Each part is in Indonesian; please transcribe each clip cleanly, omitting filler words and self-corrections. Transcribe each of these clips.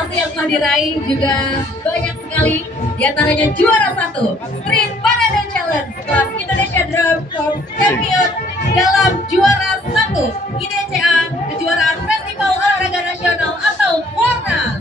prestasi yang telah diraih juga banyak sekali. Di antaranya juara 1 Street Parade Challenge kelas Indonesia Drum Corps Champion dalam juara 1 IDCA kejuaraan Festival Olahraga Nasional atau Warnas.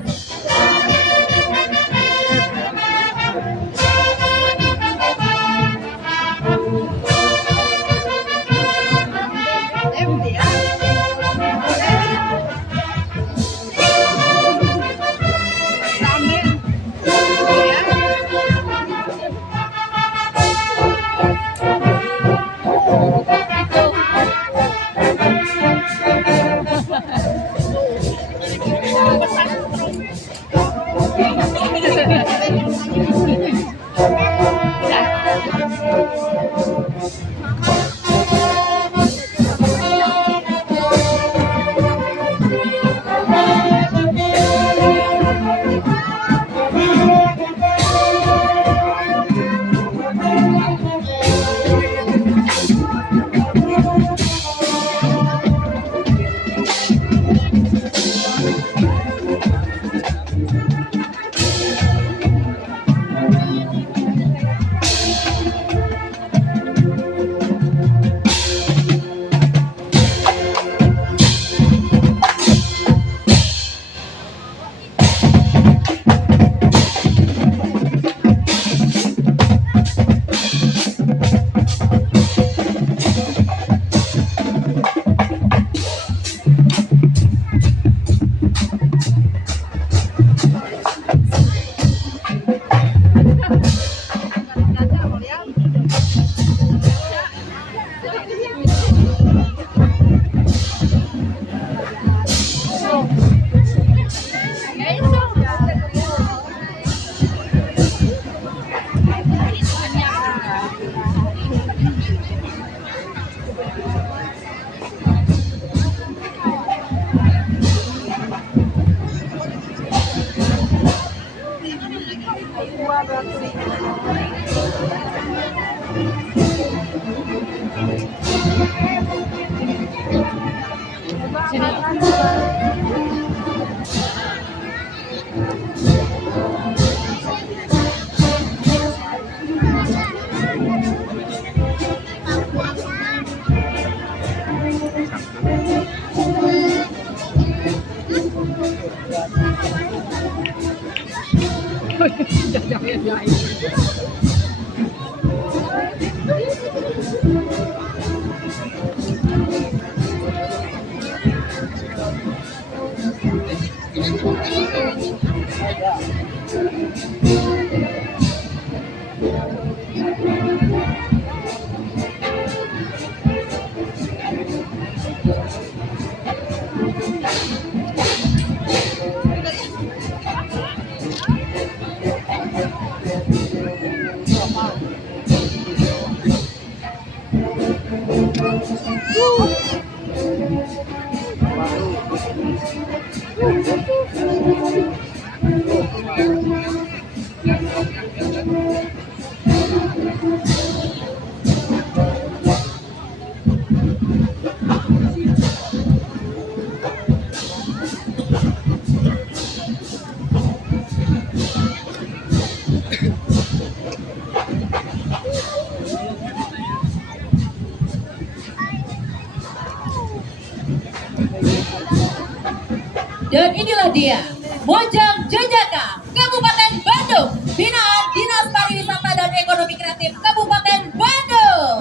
Dan inilah dia, Mojang Jojaka, Kabupaten Bandung, binaan Dinas Pariwisata dan Ekonomi Kreatif Kabupaten Bandung.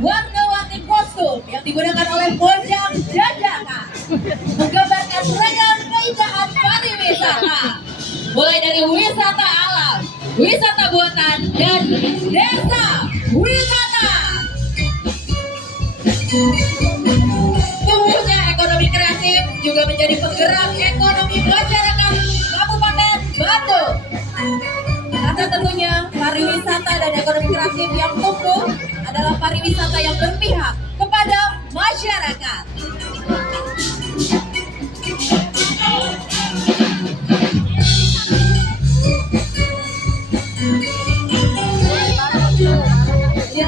Warna-warni kostum yang digunakan oleh Mojang Jojaka menggambarkan ragam keindahan pariwisata, mulai dari wisata alam, wisata buatan, dan desa wisata. Tumbuhnya ekonomi kreatif juga menjadi penggerak ekonomi masyarakat Kabupaten Bandung. Karena tentunya pariwisata dan ekonomi kreatif yang tumbuh adalah pariwisata yang berpihak kepada masyarakat.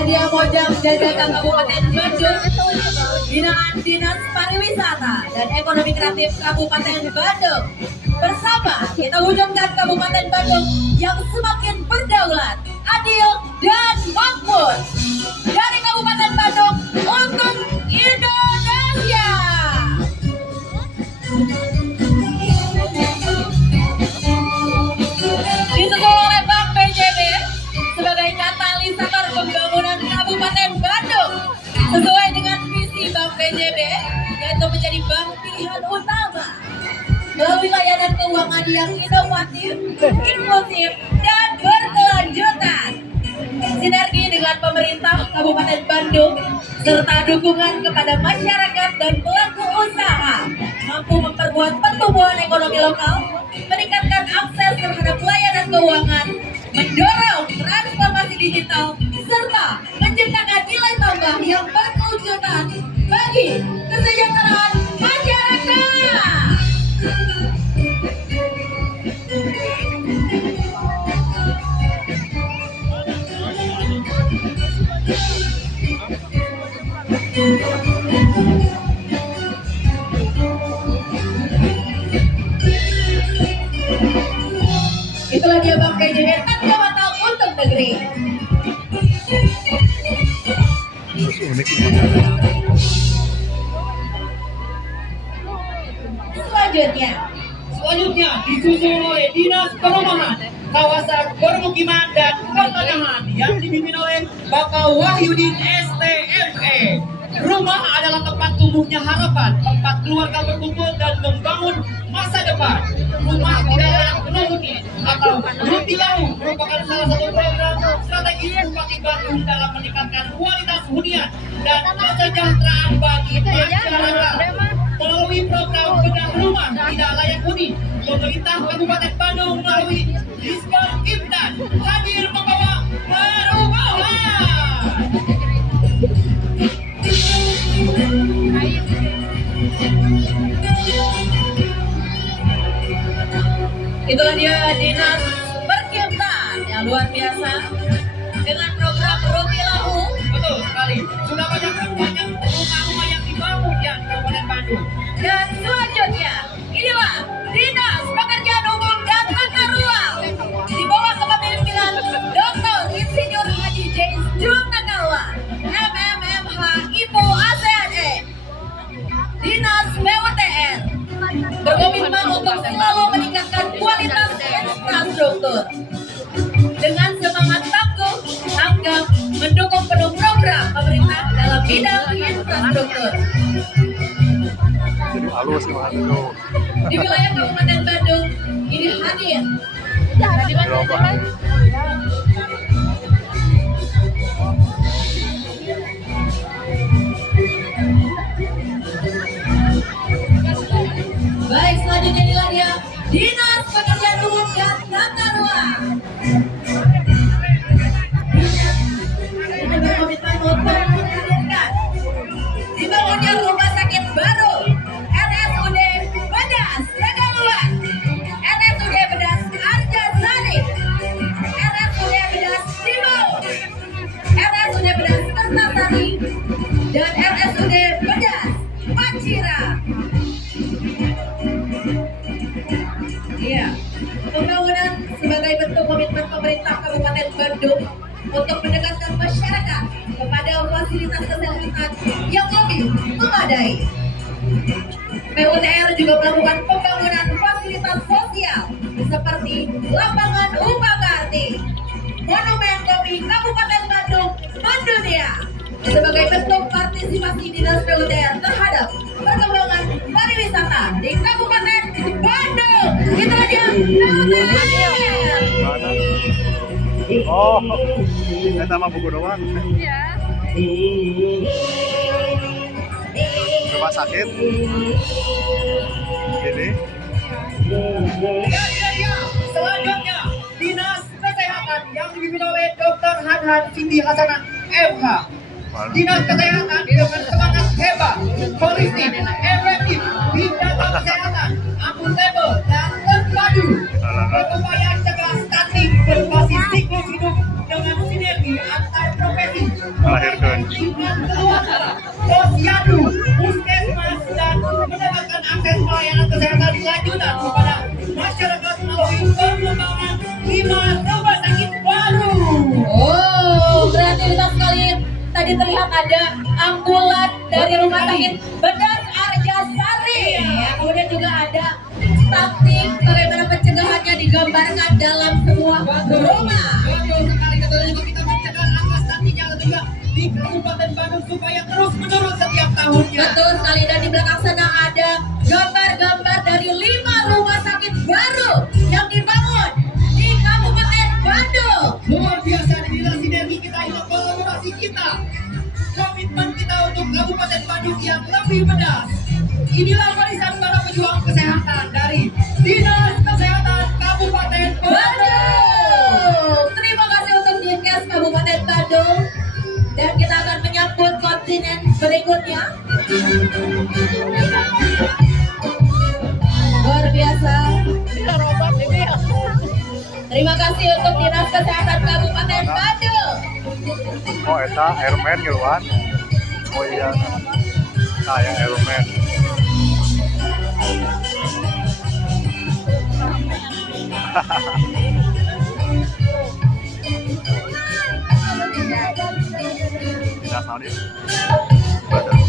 Dia Mojang Jojaka Kabupaten Bandung, binaan Dinas Pariwisata dan Ekonomi Kreatif Kabupaten Bandung. Bersama kita wujudkan Kabupaten Bandung yang semakin berdaulat, adil, dan makmur. Dari Kabupaten Bandung untuk Indonesia. Disusul oleh Bank BJB sebagai katalisator pembangunan Kabupaten Bandung sesuai dengan visi Bank BJB, yaitu menjadi bank pilihan utama melalui layanan keuangan yang inovatif, inklusif, dan berkelanjutan. Sinergi dengan pemerintah Kabupaten Bandung serta dukungan kepada masyarakat dan pelaku usaha mampu memperkuat pertumbuhan ekonomi lokal, meningkatkan akses terhadap layanan keuangan, mendorong transformasi digital, serta menciptakan nilai tambah yang berkelanjutan bagi kesejahteraan masyarakat. Itulah dia Bank BJB tanda batal untuk negeri. Selanjutnya disusul oleh Dinas Perumahan, Kawasan Permukiman dan Pertanahan yang dipimpin oleh Bapak Wahyudin STME. Rumah adalah tempat tumbuhnya harapan, tempat keluarga berkumpul dan membangun masa depan. Rumah tidak layak menghuni atau Rutiau merupakan salah satu program strategis Bupati Bandung dalam meningkatkan kualitas hunian dan kesejahteraan bagi masyarakat. Melalui program bedah rumah tidak layak huni, pemerintah Kabupaten Bandung melalui Diskon Imtan hadir membawa perubahan. Itulah dia Dinas Perkimtan yang luar biasa dengan program Roti Lahu. Betul sekali, sudah banyak rumah-rumah yang dibangun di Kabupaten Bandung. Dan selanjutnya inilah Dinas Pekerjaan Umum dan Tata Ruang di bawah kepemimpinan Dr. Insinyur Haji James Junakawa, MMMH IPO ASEAN. Dinas PUTR berkomitmen untuk selalu meningkatkan kualitas infrastruktur dengan semangat tangguh, tanggap, mendukung penuh program pemerintah dalam bidang infrastruktur. Di wilayah Kabupaten Bandung ini hadir baik, selanjutnya inilah dia Dinas Pekerjaan Umum dan Tata Ruang. Ini berkomitmen untuk menghadirkan dibangunnya rumah sakit baru RSUD Bedas Tegaluar, RSUD Bedas Arjasari, RSUD Bedas Timau, RSUD Bedas Kertasari, dan RSUD Bedas Pancira. Iya, pembangunan sebagai bentuk komitmen pemerintah Kabupaten Bandung untuk mendekatkan masyarakat kepada fasilitas kesehatan yang lebih memadai. PUTR juga melakukan pembangunan fasilitas sosial seperti lapangan Upakati, Monumen Kopi Kabupaten Bandung mendunia sebagai bentuk partisipasi Dinas PUTR terhadap perkembangan pariwisata di Kabupaten Bandung. Itu aja PUTR. Oh, kita mah buku doang. Iya. Rumah sakit. Gini. Ya. Selanjutnya Dinas Kesehatan yang dipimpin oleh Dr. Hanhan Cindy Hasanah MH. Dinas Kesehatan dengan semangat hebat, holistik, efektif, bidang kesehatan, akuntabel, dan terpadu. Berupaya cegah stunting berbasis siklus hidup dengan sinergi antar profesi, melahirkan lingkungan keluarga, posyandu, puskesmas, dan menegakkan ada ambulan dari Rumah Sakit Bedah Arjasari. Ya, kemudian juga ada stunting, bagaimana pencegahannya digambarkan dalam sebuah rumah. Betul sekali, tentunya juga kita mencegah angka stuntingnya juga di Kabupaten Bandung supaya terus menurun setiap tahunnya. Betul sekali, dan di belakang sana ada gambar-gambar dari 5 rumah sakit baru yang dibangun di Kabupaten Bandung. Luar biasa, inilah sinergi kita, ini kolaborasi kita, komitmen kita untuk Kabupaten Bandung yang lebih benar. Inilah barisan para pejuang kesehatan dari Dinas Kesehatan Kabupaten Bandung. Bandung. Terima kasih untuk Dinkes Kabupaten Bandung. Dan kita akan menyambut kontinen berikutnya. Luar biasa. Terima kasih untuk Dinas Kesehatan Kabupaten Bandung. Oh, eta airman gitu kan. Oh iya. Saya airman. Dinas naon ieu? Badan.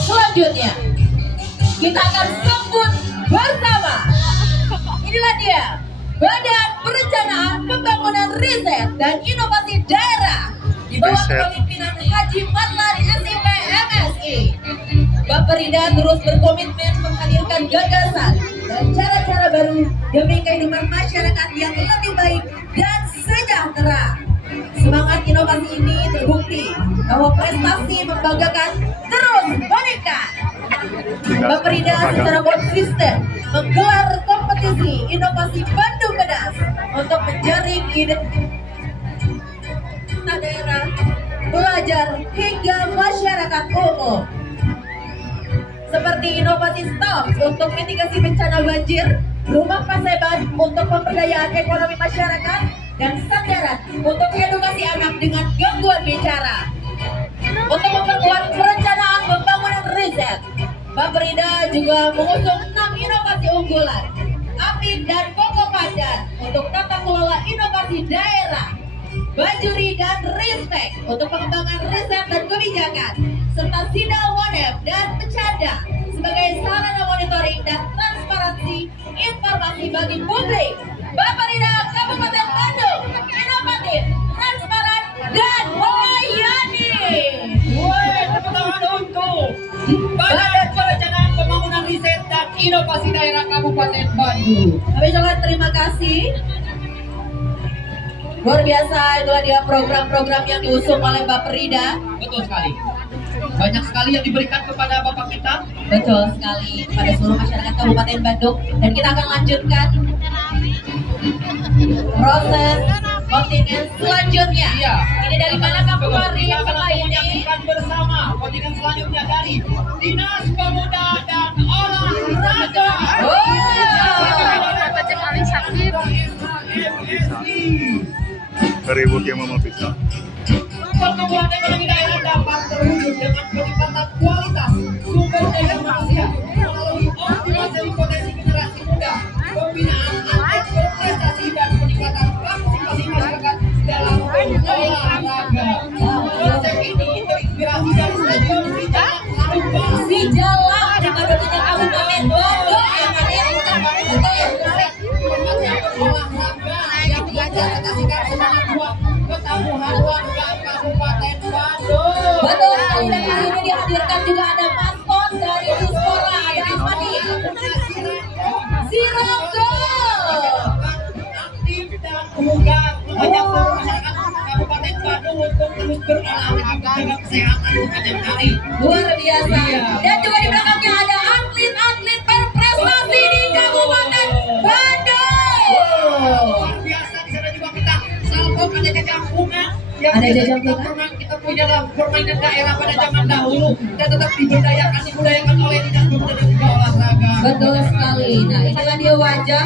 Selanjutnya, kita akan sebut bersama. Inilah dia, Badan Perencanaan Pembangunan Riset dan Inovasi Daerah di bawah Riset. kepemimpinan Haji Marlan SIP MSI. Bapperida terus berkomitmen menghadirkan gagasan dan cara-cara baru demi kehidupan masyarakat yang lebih baik dan sejahtera. Semangat inovasi ini terbukti bahwa prestasi membanggakan terus meningkat. Bapperida secara konsisten menggelar kompetisi inovasi Bandung Bedas untuk menjaring ide daerah, pelajar hingga masyarakat umum. Seperti inovasi STOP untuk mitigasi bencana banjir, rumah paseban untuk pemberdayaan ekonomi masyarakat, dan sandaran untuk edukasi anak dengan gangguan bicara. Untuk memperkuat perencanaan pembangunan riset, Bapperida juga mengusung 6 inovasi unggulan, APIK dan Koko Pandan untuk tata kelola inovasi daerah, Bajuri dan Rispek untuk pengembangan riset dan kebijakan, serta Sidal Wanep dan Pecada sebagai sarana monitoring dan transparansi informasi bagi publik. Bapperida Kabupaten Bandung, inovatif, transparan, dan melayani. Woi, tepuk tangan untuk Badan Perencanaan Pembangunan Riset dan Inovasi Daerah Kabupaten Bandung. Kami ucapkan terima kasih. Luar biasa, itulah dia program-program yang diusung oleh Bapperida. Betul sekali. Banyak sekali yang diberikan kepada Bapak kita. Betul sekali, pada seluruh masyarakat Kabupaten Bandung. Dan kita akan lanjutkan proses kontingen selanjutnya. Iya. Ini dari mana Kak Kumari Kita akan setelah langsung ini? menyaksikan bersama kontingen selanjutnya dari Dinas Pemuda dan Olahraga. Beribu yang mau bisa. Pertumbuhan ekonomi daerah dapat terwujud dengan peningkatan kualitas sumber daya manusia melalui optimalisasi potensi generasi muda, pembinaan atlet berprestasi dan peningkatan partisipasi masyarakat dalam olahraga. Konsep ini terinspirasi dari Stadion Sijalak Harupa. Sijalak di Bandungnya Kabupaten Bandung yang hadir Olahraga yang mengadaptasikan semangat buat ketangguhan warga Kabupaten Bandung. Betul sekali, dan hari ini dihadirkan juga ada maskot dari Dispora, ada Asmadi Siroko. Aktif dan bugar mengajak seluruh masyarakat Kabupaten Bandung untuk terus berolahraga menjaga kesehatan setiap hari. Luar biasa. Iya. Dan juga di belakangnya ada atlet-atlet berprestasi di Kabupaten Bandung. Luar biasa, di sana juga kita salpok ada jajampungan yang Ada biasa jajampungan? kita punya dalam permainan daerah pada zaman dahulu dan tetap dibudayakan oleh Dinas Pemuda dan juga Olahraga. Betul sekali. Nah, inilah dia wajah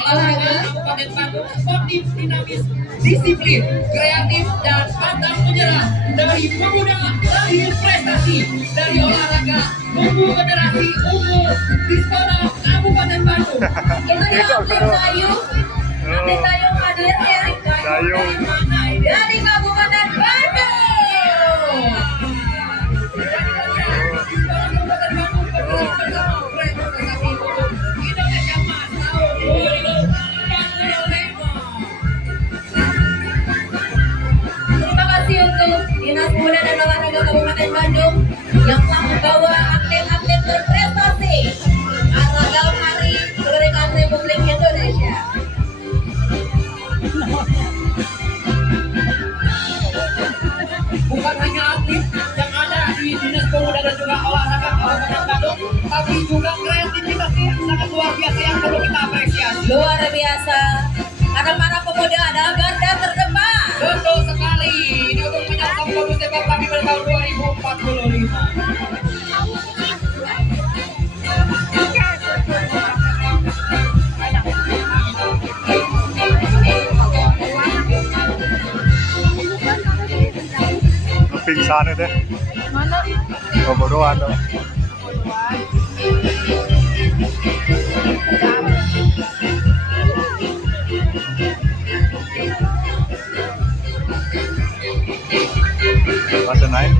olahraga. Kabupaten Bandung sportif, dinamis, disiplin, kreatif, dan pantang menyerah. Dari pemuda lahir prestasi, dari olahraga tumbuh generasi unggul. Dispora Kabupaten Bandung. Itu dia atlet Dayung. Atlet Dayung hadir Erik Dayung. dari Kabupaten Bandung. Terima kasih untuk Dinas Pemuda dan Olahraga Kabupaten Bandung yang telah membawa atlet-atlet berprestasi dalam Hari Kemerdekaan Republik Indonesia. Bukan hanya atlet yang ada di Dinas Pemuda dan juga Olahraga Kabupaten Bandung, tapi juga kreativitas yang sangat luar biasa yang perlu kita apresiasi. Luar biasa, karena para pemuda adalah garda terdepan. Betul sekali. Ini untuk menyambut bonus tembak kami pada tahun 2045. Pingsan itu deh. Mana? Kebodohan tuh. Masih naik.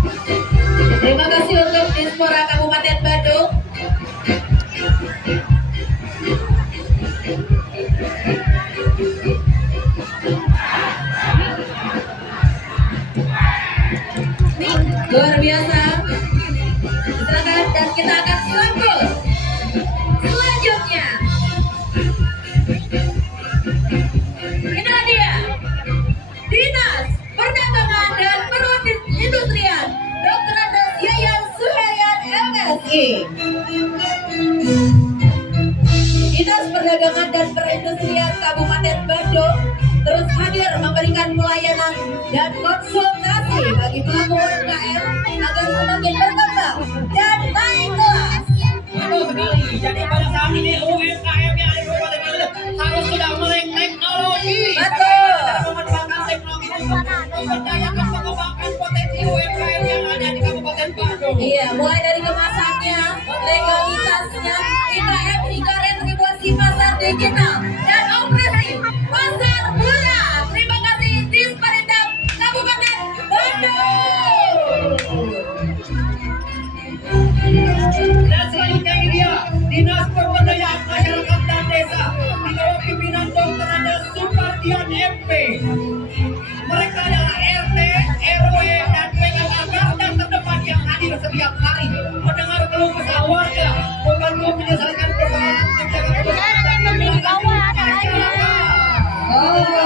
Terima kasih untuk Dispora Kabupaten Bandung. Luar biasa. Silakan dan kita akan sambut selanjutnya. Inilah dia Dinas Perdagangan dan Perindustrian Dr. Andes Yayan Suhayan MSI. Dinas Perdagangan dan Perindustrian Kabupaten Bandung terus hadir memberikan pelayanan dan konsultasi bagi pelaku UMKM agar semakin berkembang dan naik kelas. Betul sekali. Jadi pada saat ini UMKM yang ada di Kabupaten Bandung harus sudah melek teknologi. Betul. Bagaimana mengembangkan teknologi untuk memberdayakan mengembangkan potensi UMKM yang ada di Kabupaten Bandung. Iya, mulai dari kemasannya, legalitasnya, IKM hingga retribusi pasar digital dan operasi pasar murah. Terima kasih Disperindak Kabupaten Bandung. Dan selanjutnya ini dia Dinas Pemberdayaan Masyarakat dan Desa di bawah pimpinan Dr. Andes Supardian MP. Mereka adalah RT, RW, dan PKK garda terdepan yang hadir setiap hari mendengar keluh kesah warga, membantu menyelesaikan persoalan menjaga kebersihan dan keberlangsungan masyarakat.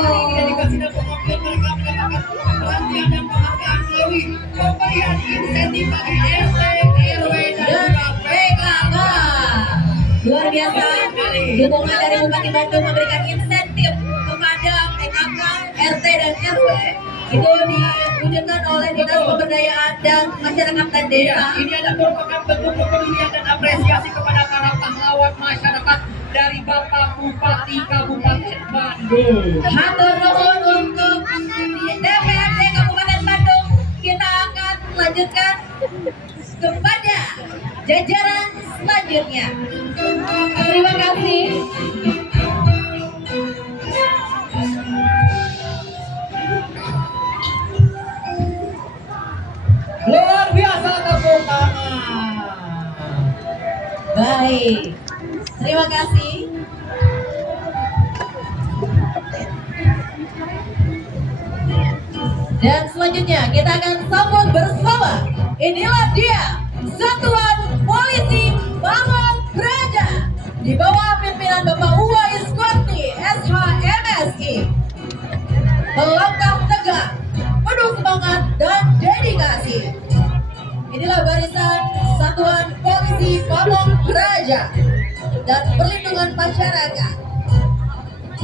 Ini dedikasi dan pengabdian mereka mendapatkan perhatian dan penghargaan melalui pemberian insentif bagi RT, RW, dan Dan juga PKK. Luar biasa, dukungan dari Bupati Bandung memberikan insentif kepada PKK, RT dan RW. Itu diwujudkan oleh Dinas Pemberdayaan dan Masyarakat dan Iya, Desa. ini adalah merupakan bentuk kepedulian dan apresiasi kepada para pahlawan masyarakat dari Bapak Bupati Kabupaten Bandung. Hatur nuhun untuk DPRD Kabupaten Bandung. Kita akan lanjutkan kepada jajaran selanjutnya. Terima kasih. Luar biasa tepuk tangan. Baik, terima kasih. Dan selanjutnya kita akan sambut bersama. Inilah dia Satuan Polisi Pamong Praja di bawah pimpinan Bapak Uwais Korti SHMSI. Melangkah tegak, penuh semangat dan dedikasi. Inilah barisan Satuan Polisi Pamong Praja dan Perlindungan Masyarakat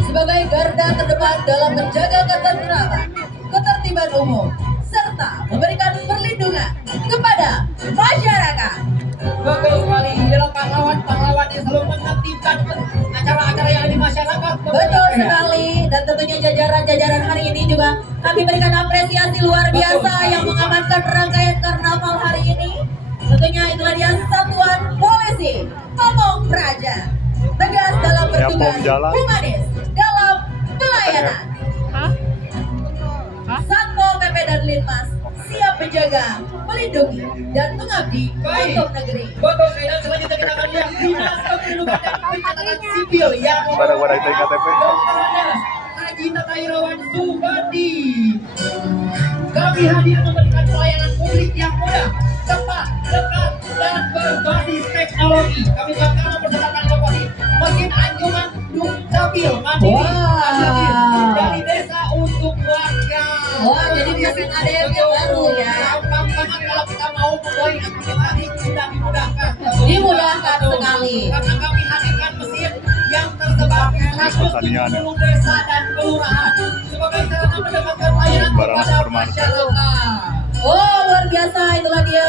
sebagai garda terdepan dalam menjaga ketentraman, ketertiban umum, serta memberikan perlindungan kepada masyarakat. Betul sekali, inilah pahlawan-pahlawan yang selalu menertibkan acara-acara yang ada di masyarakat. Betul sekali, dan tentunya jajaran-jajaran hari ini juga kami berikan apresiasi luar biasa yang mengamankan rangkaian karnaval hari ini. Tentunya itulah dia Satuan Polisi Pamong Praja. Kayak bertugas pom jalan. humanis dalam pelayanan. Satpol PP dan Linmas siap menjaga, melindungi, dan mengabdi Baik. untuk negeri. Betul sekali. Dan selanjutnya kita akan lihat Dinas Kependudukan dan Pencatatan Sipil yang Wadah-wadah itu KTP. Dr. Anas Haji Tata Irawan Subandi. Kami hadir memberikan pelayanan publik yang mudah, cepat, dekat, dan berbasis teknologi. Kami bahkan mempersembahkan inovasi mesin anjungan dukcapil mandiri hadir dari desa untuk warga. Wah, jadi mesin ADM yang baru ya. Gampang banget kalau kita mau memulai aktivitas sudah dimudahkan. Dimudahkan sekali. Karena kami hadirkan mesin yang tersebar di 170 desa dan kelurahan sebagai sarana mendapatkan pelayanan Barang kepada supermarket. masyarakat. Oh, luar biasa, itulah dia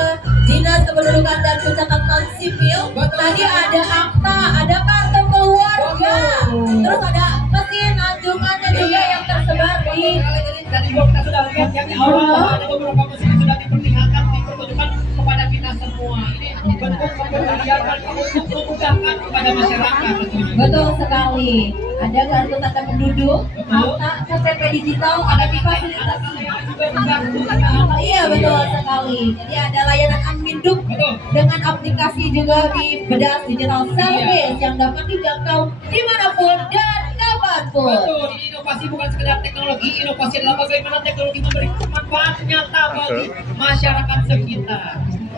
Dinas Kependudukan dan Pencatatan Sipil. Tadi ada akta, ada kartu keluarga, terus ada mesin anjungannya juga yang tersebar di. Dari juga kita sudah lihat yang di awal bahwa ada beberapa mesin yang sudah diperlihatkan, dipertunjukkan kepada kita semua. Ini bentuk kepedulian untuk memudahkan kepada masyarakat. Betul sekali. Ada kartu tanda penduduk, akta, KTP digital, ada difasilitasi. Iya, betul sekali. Jadi ada layanan Adminduk dengan aplikasi juga di Bedas Digital Service yang dapat dijangkau dimanapun dan kapanpun. Betul, ini inovasi bukan sekedar teknologi, inovasi adalah bagaimana teknologi memberi manfaat nyata bagi masyarakat sekitar.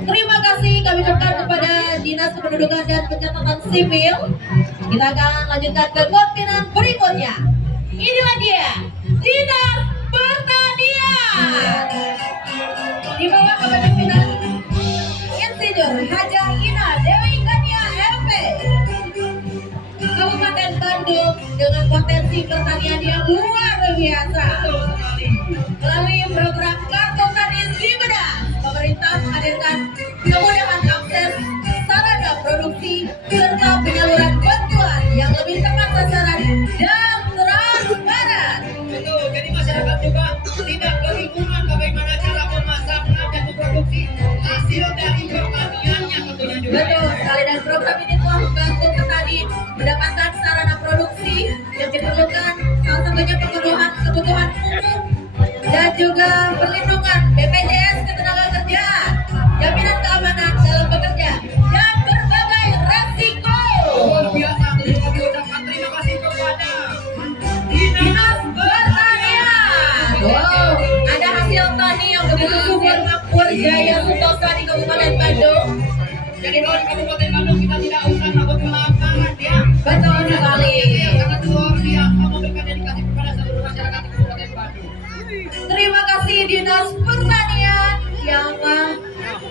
Terima kasih kami ucapkan kepada Dinas Kependudukan dan Pencatatan Sipil. Kita akan lanjutkan ke kontinen berikutnya. Inilah dia, Dinas Pertanian. Di bawah kepemimpinan Insinyur Haja Ina Dewi Kania MP. Kabupaten Bandung dengan potensi pertanian yang luar biasa. Melalui program Kartu Tani Bedas, pemerintah menghadirkan kemudahan akses sarana produksi serta penyaluran bantuan yang lebih tepat sasaran dan transparan. Betul, jadi masyarakat juga tidak kebingungan bagaimana cara memasarkan dan memproduksi hasil dari pertaniannya tentunya juga. Betul sekali, dan program ini telah membantu petani mendapatkan sarana produksi yang diperlukan, salah satunya kebutuhan pupuk dan juga perlindungan BPJS Ketenagakerjaan, jaminan keamanan dalam bekerja, dan berbagai resiko. Luar biasa, tentu kami ucapkan terima kasih kepada Dinas Pertanian. Wow, ada hasil tani yang begitu subur makmur Jaya Sutosa di Kabupaten Bandung. Jadi kalau di Kabupaten Bandung kita tidak usah takut kelaparan ya. Betul sekali. Karena luar biasa memberikan dedikasi kepada seluruh masyarakat di Kabupaten Bandung. Terima kasih Dinas Pertanian yang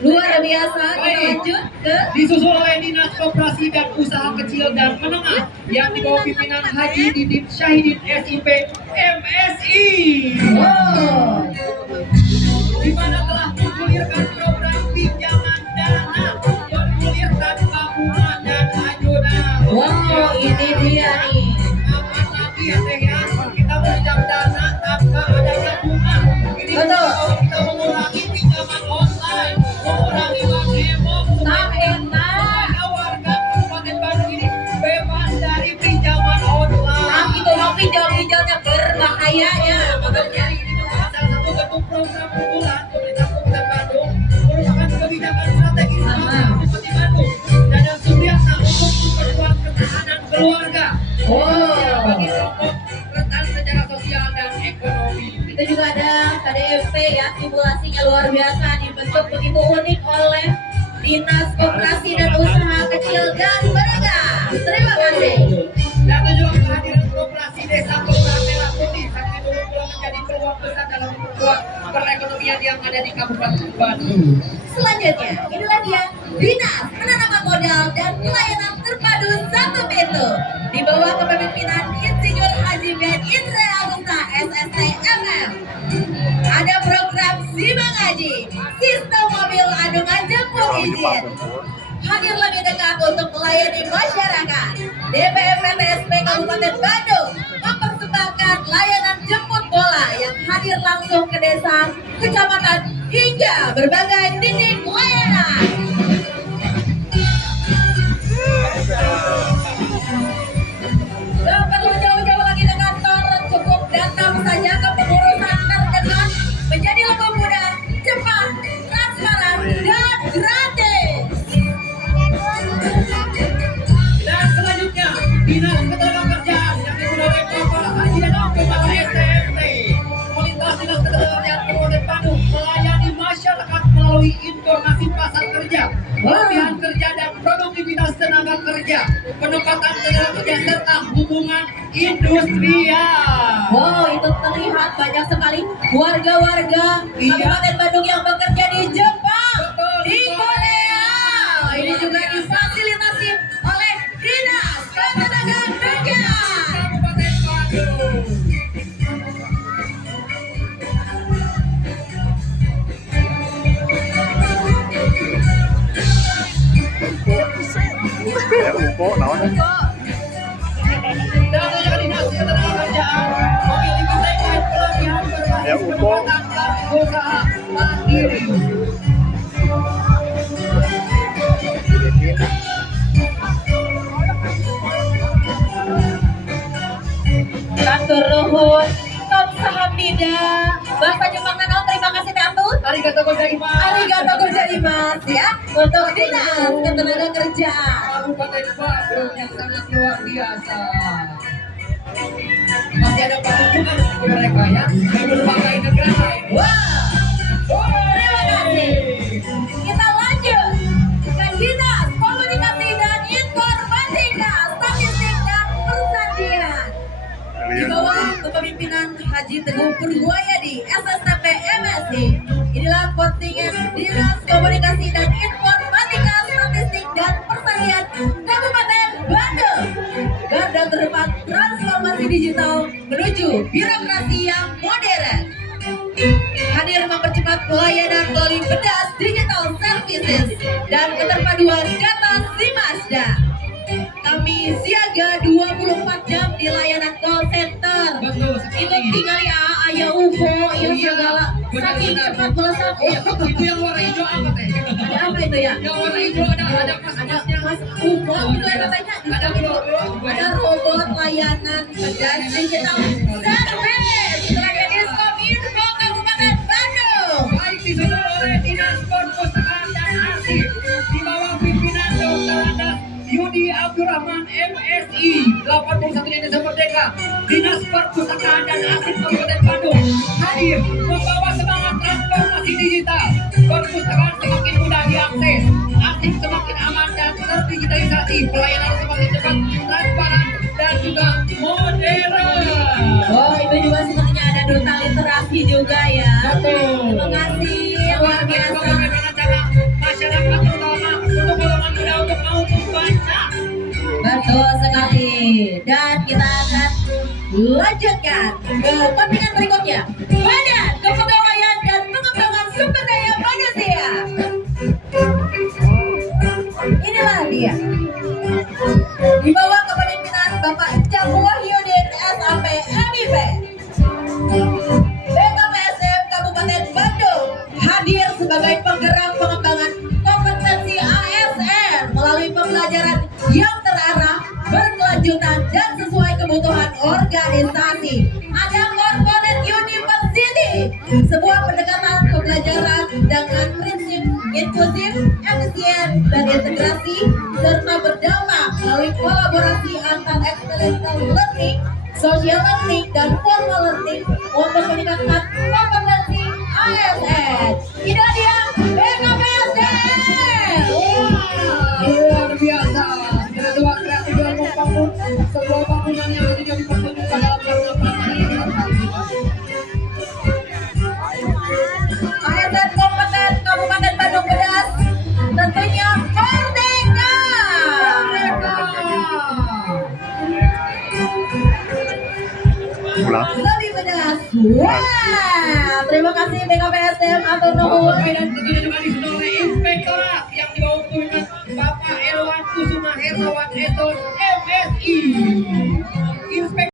luar biasa. Kita lanjut ke Disusul oleh Dinas Koperasi dan Usaha Kecil dan Menengah yang di bawah pimpinan Haji Didin Syahidin SIP MSI. wow. Di mana telah menggulirkan program pinjaman dana, menggulirkan tabungan dan ajudan. Wow, ini dia nih. Kapan lagi ya teh ya, kita meminjam dana tanpa adanya bunga. Ini Betul. kalau kita mengurangi pinjaman online, mengurangi uang demo, Tapi supaya warga Kabupaten Bandung ini bebas dari pinjaman online. itu mau pinjol-pinjolnya berbahayanya. Makanya Ini merupakan salah satu bentuk program unggulan pemerintah Kabupaten Bandung, merupakan kebijakan strategis Kabupaten Bandung dan yang sumbernya untuk memperkuat ketahanan keluarga. wow. Bagi kelompok rentan secara sosial dan ekonomi. Itu juga ada KDMP ya, simulasinya luar biasa, dibentuk begitu unik oleh Dinas Koperasi dan Usaha Kecil dan Menengah. Terima kasih. Dan juga kehadiran kooperasi desa Kelurahan Merah Putih saat itu pula menjadi peluang besar dalam memperkuat perekonomian yang ada di Kabupaten Bandung. Selanjutnya, inilah dia Dinas Penanaman Modal dan Pelayanan Terpadu Satu Pintu di bawah kepemimpinan Insinyur Haji Ben Indra Agusta SST MM. Ada program Simbang Haji, sistem mobil andungan jemput izin. Hadir lebih dekat untuk melayani masyarakat. DPMPTSP Kabupaten Bandung mempersembahkan layanan jemput bola yang hadir langsung ke desa, kecamatan, hingga berbagai titik layanan. latihan kerja dan produktivitas tenaga kerja, penempatan tenaga kerja serta hubungan industrial. Wow, itu terlihat banyak sekali warga-warga Kabupaten Bandung yang bekerja di Jepang, Betul, di betul. Korea. Ini juga difasilitasi oleh Dinas Ketenagakerjaan. Kabupaten Bandung. Ya UFO naon. Dan juga Dinas Ketenagakerjaan memiliki tagline pelatihan Ya, berbasis UFO. penempatan usaha mandiri. Kantor Ruhun, Tom Sahamnida, Bahasa Jepang naon, terima kasih Teh Atun. Arigato gozaimasu. Arigato gozaimasu ya untuk Dinas Ketenagakerjaan. Kabupaten Bandung yang sangat luar biasa. Masih ada penunjukan untuk mereka ya yang berbagai negara lain. Wah, terima kasih. Kita lanjut ke Dinas Komunikasi dan Informatika, Statistik dan Persandian. Di bawah kepemimpinan Haji Teguh Purwayadi, SSTP MSI. Inilah kontingen Dinas Komunikasi dan Informatika, Statistik dan Persandian Kabupaten Bandung. Garda terdepan transformasi digital menuju birokrasi yang modern. Hadir mempercepat pelayanan melalui bedas digital services dan keterpaduan data Simasda. Kami siaga 24 jam di layanan call center. Betul Itu sekali. tinggal ya, aya UFO, ya Iya, segala. Saking benar-benar. cepat melesat. Iya, itu yang warna hijau apa teh? Ada apa itu ya? Yang warna hijau ada Ada mas-masnya. mas UFO itu yang katanya di Ada samping robot. ada robot layanan bedas digital service. Tenaga Diskom Info Kabupaten Bandung. Baik disusun oleh Dinas Perpustakaan dan Arsip di bawah pimpinan Dr. Andas Yudi Abdurrahman MSI 81 Indonesia Merdeka. Dinas Perpustakaan dan Arsip Kabupaten Bandung hadir membawa semangat transformasi digital. Perpustakaan semakin mudah diakses, arsip semakin aman dan terdigitalisasi, pelayanan semakin cepat, transparan dan juga modern. Oh, itu juga sepertinya ada duta literasi juga ya. Betul. Terima kasih, luar biasa. Bagaimana cara masyarakat terutama untuk golongan muda untuk mau membaca? Betul sekali. Dan kita akan lanjutkan ke kontingen berikutnya. Badan Kepegawaian dan Pengembangan Sumber Daya Manusia. Inilah dia. Di bawah kepemimpinan Bapak Ijam Wahyudin SAP MIP. BKPSM Kabupaten Bandung hadir sebagai penggerak pengembangan kompetensi ASN melalui pembelajaran yang terarah, berkelanjutan dan sesuai kebutuhan organisasi. Ada Corporate University, sebuah pendekatan pembelajaran dengan prinsip inklusif, efisien, dan integrasi serta berdampak melalui kolaborasi antar experiential learning, social learning, dan formal learning untuk meningkatkan kompetensi ASN. Ini dia BKPSDM. Luar biasa. Kita coba kreatif dalam membangun sebuah bangunan yang nantinya dipertunjukkan dalam pelaksanaan ini. ASN kompeten Kabupaten Bandung Bedas tentunya merdeka. Pulang. Lebih Bedas. Wah, terima kasih BKPSDM atur nuhun. Dan tentunya juga disusun oleh Inspektorat yang dibawa kepemimpinan Bapak Elwan Kusuma Hermawan Etos MSI.